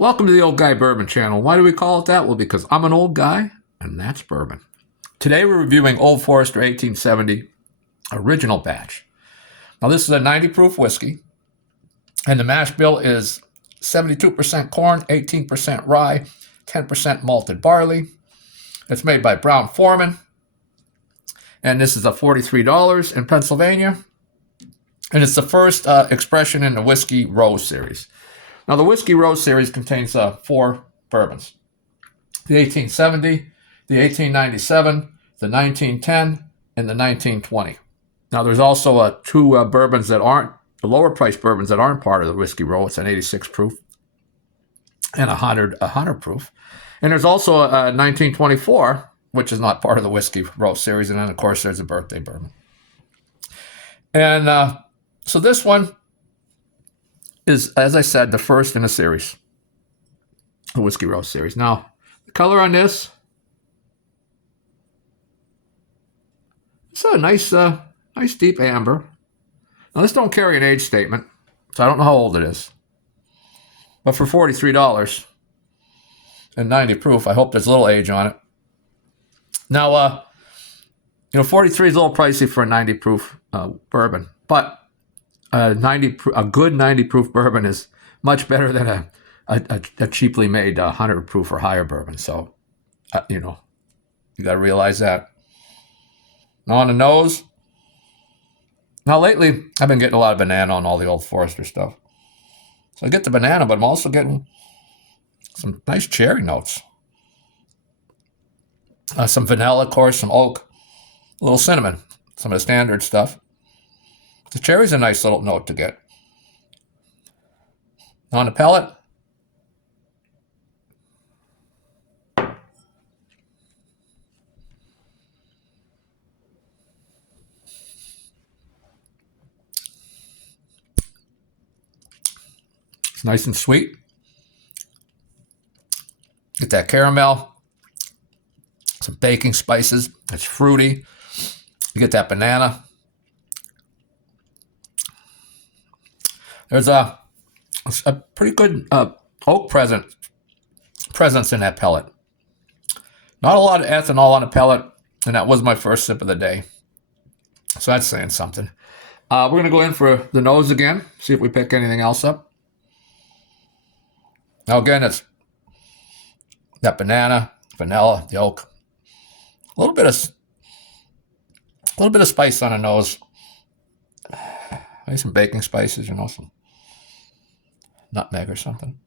Welcome to the Old Guy Bourbon channel. Why do we call it that? Well, because I'm an old guy, and that's bourbon. Today we're reviewing Old Forester 1870 Original Batch. Now this is a 90 proof whiskey, and the mash bill is 72% corn, 18% rye, 10% malted barley. It's made by Brown-Forman, and this is a $43 in Pennsylvania, and it's the first expression in the Whiskey Row series. Now, the Whiskey Row series contains 4 bourbons: the 1870, the 1897, the 1910, and the 1920. Now, there's also 2 bourbons that aren't, the lower price bourbons that aren't part of the Whiskey Row. It's an 86 proof and a 100 proof. And there's also a 1924, which is not part of the Whiskey Row series. And then, of course, there's a birthday bourbon. And so this one is, as I said, the first in a series, the Whiskey Row series. Now, the color on this, it's a nice deep amber. Now, this don't carry an age statement, so I don't know how old it is. But for $43 and 90 proof, I hope there's a little age on it. Now, 43 is a little pricey for a 90 proof bourbon, but a good 90 proof bourbon is much better than a cheaply made 100 proof or higher bourbon. So, you got to realize that. Now on the nose. Now lately, I've been getting a lot of banana on all the Old Forester stuff. So I get the banana, but I'm also getting some nice cherry notes. Some vanilla, of course, some oak, a little cinnamon, some of the standard stuff. The cherry's a nice little note to get. On the palate, it's nice and sweet. Get that caramel, some baking spices. It's fruity. You get that banana. There's a pretty good oak presence in that pellet. Not a lot of ethanol on the pellet, and that was my first sip of the day. So that's saying something. We're going to go in for the nose again, see if we pick anything else up. Now again, it's that banana, vanilla, the oak. A little bit of spice on the nose. Maybe some baking spices, some nutmeg or something.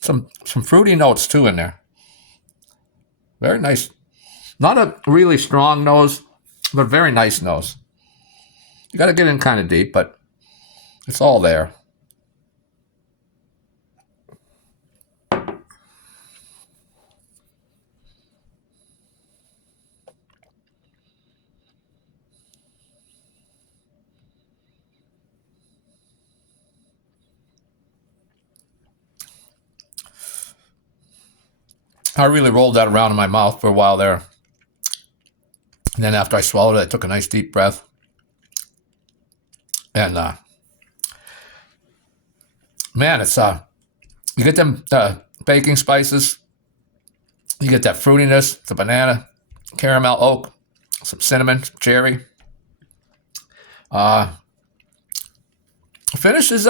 Some fruity notes too in there. Very nice. Not a really strong nose, but very nice nose. You got to get in kind of deep, but it's all there. I really rolled that around in my mouth for a while there. And then after I swallowed it, I took a nice deep breath. And, man, it's, you get them baking spices. You get that fruitiness, the banana, caramel, oak, some cinnamon, some cherry. Finish is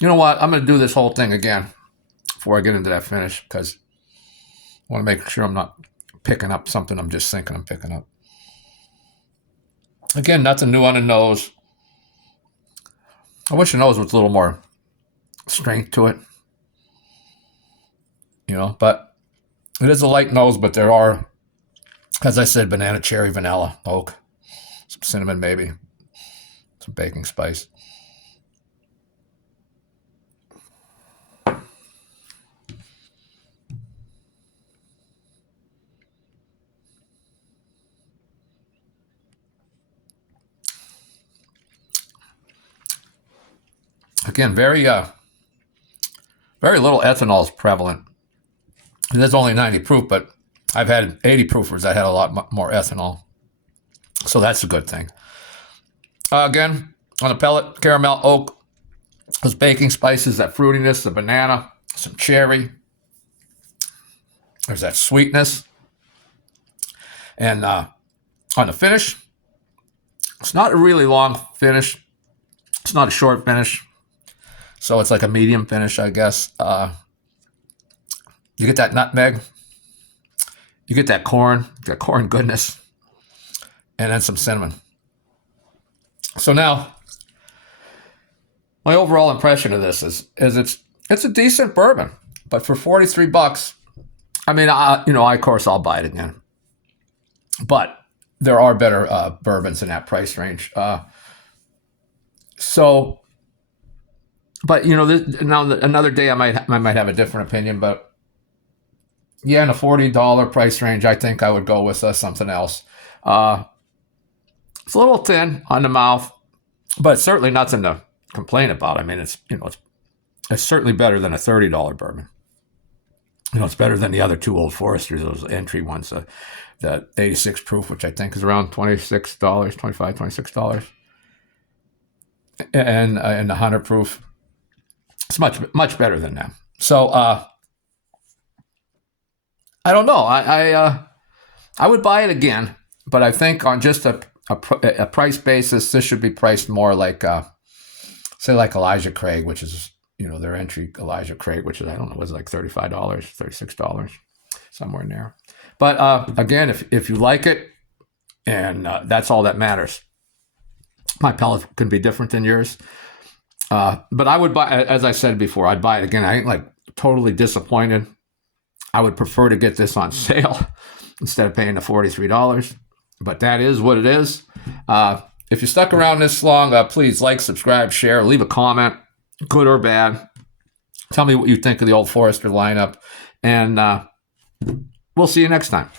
you know what? I'm going to do this whole thing again before I get into that finish because I want to make sure I'm not picking up something I'm just thinking I'm picking up. Again, nothing new on the nose. I wish the nose was a little more strength to it. But it is a light nose, but there are, as I said, banana, cherry, vanilla, oak, some cinnamon maybe, some baking spice. Again, very little ethanol is prevalent. And there's only 90 proof, but I've had 80 proofers that had a lot more ethanol. So that's a good thing. Again, on the pellet, caramel, oak, those baking spices, that fruitiness, the banana, some cherry. There's that sweetness. And on the finish, it's not a really long finish. It's not a short finish. So it's like a medium finish, I guess. You get that nutmeg. You get that corn goodness. And then some cinnamon. So now, my overall impression of this is it's a decent bourbon. But for $43, I mean, of course, I'll buy it again. But there are better bourbons in that price range. But now another day I might have a different opinion. But yeah, in a $40 price range, I think I would go with something else. It's a little thin on the mouth, but certainly nothing to complain about. I mean, it's certainly better than a $30 bourbon. It's better than the other two Old Foresters, those entry ones, the 86 proof, which I think is around $26, $25, $26. And the 100 proof, it's much better than that. So I don't know. I would buy it again, but I think on just a price basis, this should be priced more like, say, like Elijah Craig, which is, their entry Elijah Craig, which is, I don't know, was like $35, $36, somewhere in there. But again, if you like it, and that's all that matters. My palate can be different than yours. But I would buy, as I said before, I'd buy it again. I ain't like totally disappointed. I would prefer to get this on sale instead of paying the $43. But that is what it is. If you stuck around this long, please like, subscribe, share, leave a comment, good or bad. Tell me what you think of the Old Forester lineup. And we'll see you next time.